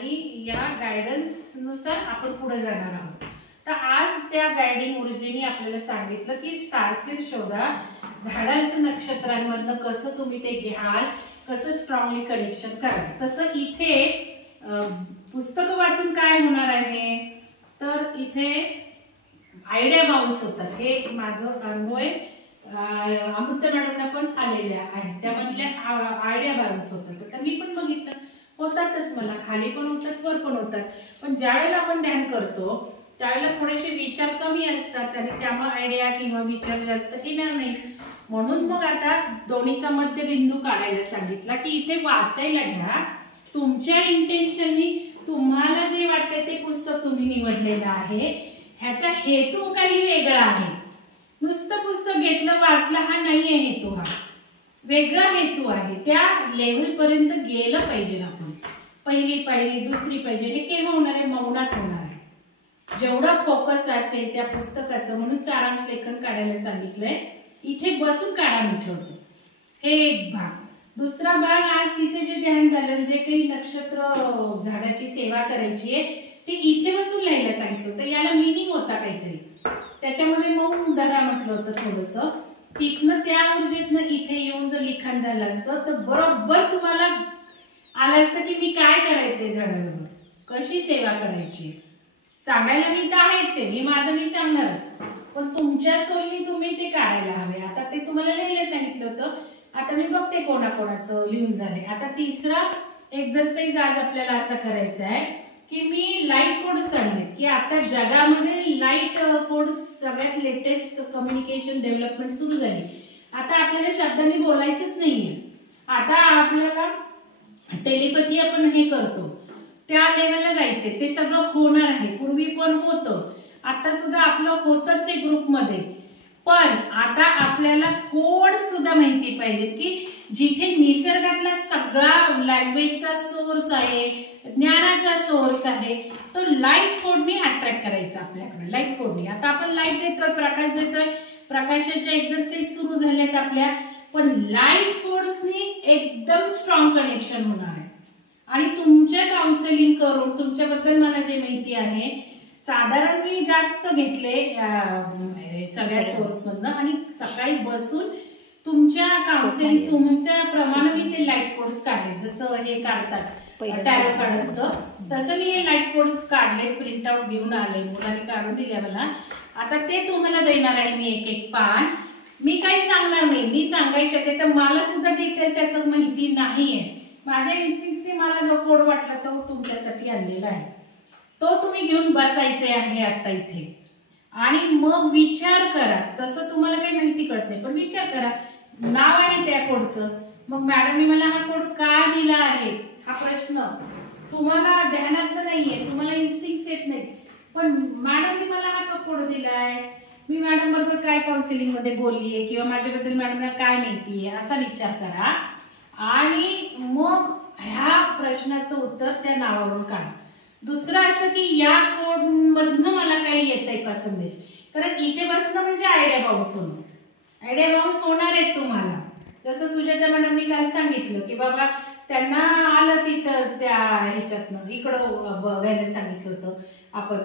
आणि या गायडन्स नुसार आपण पुढे जाणार आहोत. तर आज त्या गायडिंग ऊर्जेने आपल्याला सांगितलं की स्टारसीड शोधा, झाडांचं नक्षत्रांमधनं कसं तुम्ही ते घ्याल, कसं स्ट्रॉंगली कनेक्शन कराल. तसं इथे पुस्तकं वाचून काय होणार आहे, तर इथे आयडिया बाउन्स होतात. हे माझं अनुभव आहे, अमृता मॅडमना पण आलेल्या आहेत, त्यामधल्या आयडिया बाउन्स होतात. तर मी पण बघितलं होतातच, मला खाली पण होतात वर पण होतात. पण ज्यावेळेला आपण ध्यान करतो त्यावेळेला थोडेसे विचार कमी असतात आणि त्यामुळे आयडिया किंवा विचार जास्त येणार नाही. म्हणून मग आता दोन्हीचा मध्यबिंदू काढायला सांगितला की इथे वाचायला घ्या, तुमच्या इंटेन्शननी तुम्हाला जे वाटते ते पुस्तक तुम्ही निवडलेलं आहे, ह्याचा हेतू काही वेगळा आहे. नुसतं पुस्तक घेतलं वाचलं हा नाहीये हेतू, हा वेगळा हेतू आहे. त्या लेव्हल पर्यंत गेलं पाहिजे आपण. पहिली पायरी, दुसरी पायरी, हे केव्हा होणार आहे, मौनात होणार आहे. जेवढा फोकस असेल त्या पुस्तकाचं, म्हणून सारांश लेखन काढायला सांगितलंय. इथे बसून काढा म्हटलं होतं. हे एक भाग. दुसरा भाग, आज तिथे जे ध्यान झालं, जे काही नक्षत्र झाडाची सेवा करायची आहे ते इथे बसून लिहायला सांगितलं होतं. याला मिनिंग होता काहीतरी, त्याच्यामध्ये मौन धरा म्हटलं होतं थोडंसं. तिथनं त्या ऊर्जेतनं इथे येऊन जर लिखाण झालं असतं तर बरोबर तुम्हाला आलं असतं की मी काय करायचंय झाडाबरोबर, कशी सेवा करायची. सांगायला मी तर आहेच आहे, मी माझं मी सांगणारच, पण तुमच्या सोयीने तुम्ही ते काढायला हवे. आता ते तुम्हाला लिहायला सांगितलं होतं. आता मी बघते कोणाकोणाचं लिहून झालंय. आता तिसरा एक्सरसाइज आज आपल्याला असा करायचा आहे की मी लाईट कोड्स आणले की आता जगामध्ये लाईट कोड्स सगळ्यात लेटेस्ट कम्युनिकेशन डेव्हलपमेंट सुरू झाली. आता आपल्याला शब्दांनी बोलायचंच नाहीये. आता आपल्याला टेलिपॅथी आपण हे करतो त्या लेवलला जायचंय, ते सगळं होणार आहे. पूर्वी पण होतं, आता सुद्धा आपलं होतच आहे ग्रुपमध्ये. पण आता आपल्याला कोड सुद्धा माहिती पाहिजे की जिथे निसर्गातला सगळा लँग्वेजचा सोर्स आहे, ज्ञानाचा सोर्स आहे, तो लाईट कोडनी अट्रॅक्ट करायचा आपल्याकडे. लाईट कोडनी आता आपण लाईट देतोय, प्रकाश देतोय, प्रकाशाच्या एक्सरसाइज सुरू झाल्यात आपल्या, पण लाईट कोड्सनी एकदम स्ट्रॉंग कनेक्शन होणार आहे. आणि तुमच्या काउन्सिलिंग करून तुमच्याबद्दल मला जे माहिती आहे, साधारण मी जास्त घेतले सगळ्या सोर्स मधनं आणि सकाळी बसून तुमच्या काउन्सिलिंग तुमच्या प्रमाणे मी ते लाईट कोड्स काढले. जसं हे काढतात टॅरो कार्ड असतं तसं मी हे लाईट कोड्स काढले, प्रिंट आउट घेऊन आले, मुलांनी काढून दिल्या मला. आता ते तुम्हाला देणार आहे मी एक एक पान. मी काही सांगणार नाही, मी सांगायचे ते तर मला सुद्धा डिटेल त्याचं माहिती नाहीये. माझ्या इन्स्टिंक्टने मला जो कोड वाटला तो तुमच्यासाठी आणलेला आहे. तो तुम्ही घेऊन बसायचे आहे आता इथे आणि मग विचार करा. तसं तुम्हाला काही माहिती कळत नाही पण विचार करा, नाव आहे त्या कोडचं, मग मॅडमने मला हा कोड का दिला आहे हा प्रश्न तुम्हाला ध्यानात नाहीये, तुम्हाला इन्स्टिंक्ट येत नाही, पण मॅडमने मला हा कोड दिलाय, मी मॅडम बरोबर काय काउन्सिलिंग मध्ये बोललीये किंवा माझ्याबद्दल मॅडमला काय माहितीये असा विचार करा आणि मग ह्या प्रश्नाचं उत्तर त्या नावावरून काढा. दुसरं असं की या कोड मधनं मला काही येतंय का संदेश, कारण इथे बसणं म्हणजे आयडिया बाउन्स होणं. आयडिया बाउन्स होणार आहेत तुम्हाला. जसं सुजाता मॅडमनी काल सांगितलं की बाबा त्यांना आलं तिथं त्या ह्याच्यातनं इकडं बघायला सांगितलं होतं आपण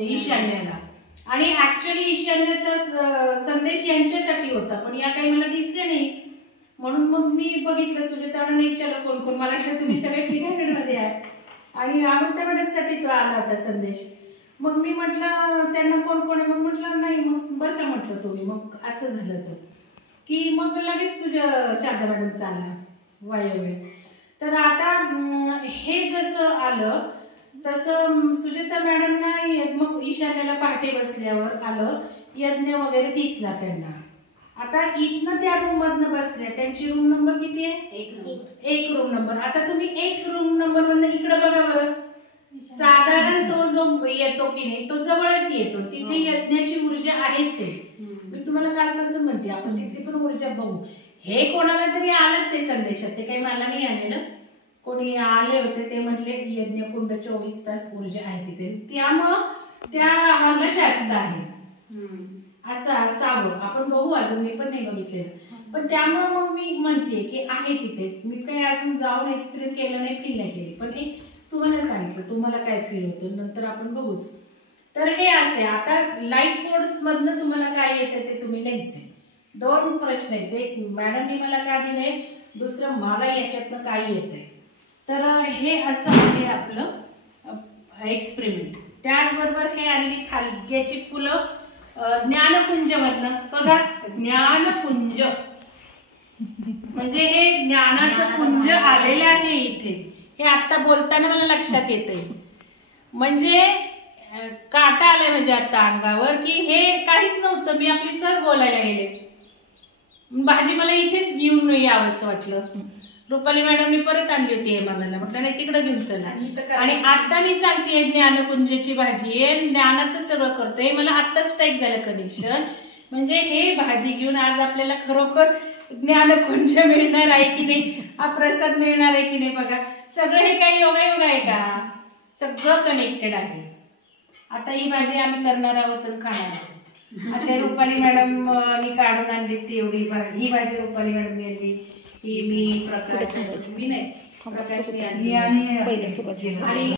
ईशान्याला, आणि ऍक्च्युअली ईशान्याचा संदेश यांच्यासाठी होता पण या काही मला दिसले नाही. म्हणून मग मी बघितलं सुजाता मॅडम विचारलं कोण कोण, मला वाटलं तुम्ही सगळे पिरामिडमध्ये आहे आणि अमृता मॅडमसाठी तो आला होता संदेश. मग मी म्हटलं त्यांना कोण कोण आहे, मग म्हटलं नाही मग बसा म्हटलं तुम्ही. मग असं झालं तो की मग लगेच शारदा मॅडमचा आला वायव्य. तर आता हे जसं आलं तसं सुजाता मॅडमना मग ईशान्याला पहाटे बसल्यावर आलं, यज्ञ वगैरे दिसला त्यांना. आता इथनं त्या रूम मधनं बसल्या, त्यांची रूम नंबर किती आहे, एक रूम नंबर. आता तुम्ही एक रूम नंबर मधनं इकडे बघा बरं, साधारण तो जो येतो की नाही तो जवळच येतो, तिथे यज्ञाची ऊर्जा आहेच आहे. मी तुम्हाला कालपासून म्हणते आपण तिथली पण ऊर्जा बघू. हे कोणाला तरी आलंच आहे संदेशात, ते काही मला नाही आलेलं, कोणी आले होते ते म्हटले यज्ञकुंड 24 तास ऊर्जा आहे तिथे, त्यामुळं त्या हल्ला जास्त आहे. असं असावं, आपण बघू, अजून मी पण नाही बघितलेलं, पण त्यामुळं मग मी म्हणते की आहे तिथे. मी काही अजून जाऊन एक्सपिरियन्स केलं नाही, फील नाही केली, पण तुम्हाला सांगितलं तुम्हाला काय फील होतं नंतर आपण बघूच. तर हे असे आता लाईफ कोड्स मधनं तुम्हाला काय येतं ते तुम्ही लिहायचे. 2 प्रश्न आहेत, एक मॅडमनी मला काय दिले, दुसरं मला याच्यातनं काय येतंय. तर हे असं आहे आपलं एक्सपेरिमेंट. त्याचबरोबर हे आणली खालग्याची फुलं ज्ञानपुंज मधनं. बघा ज्ञानपुंज म्हणजे हे ज्ञानाचं पुंज आलेलं आहे इथे. हे आता बोलताना मला लक्षात येतंय, म्हणजे काटा आलाय म्हणजे आता अंगावर की हे काहीच नव्हतं, मी आपली सहज बोलायला गेले. भाजी मला इथेच घेऊन यावंसं वाटलं. रुपाली मॅडमनी परत आणली होती हे बघायला, म्हटलं नाही तिकडे घेऊन चला. आणि आता मी सांगते ज्ञानपुंजची भाजी आहे, ज्ञानाचं सगळं करतोय. मला आत्ताच स्ट्राईक झालं कनेक्शन. म्हणजे हे भाजी घेऊन आज आपल्याला खरोखर ज्ञानपुंज मिळणार आहे की नाही, हा प्रसाद मिळणार आहे की नाही. बघा सगळं हे काही योगायोग आहे का, सगळं कनेक्टेड आहे. आता ही भाजी आम्ही करणार आहोत आणि खाणार आहोत. आता रुपाली मॅडमनी काढून आणली ती एवढी ही भाजी रुपाली मॅडमनी आणली, ही मी प्रकाश मी नाही प्रकाशनी आणली आणि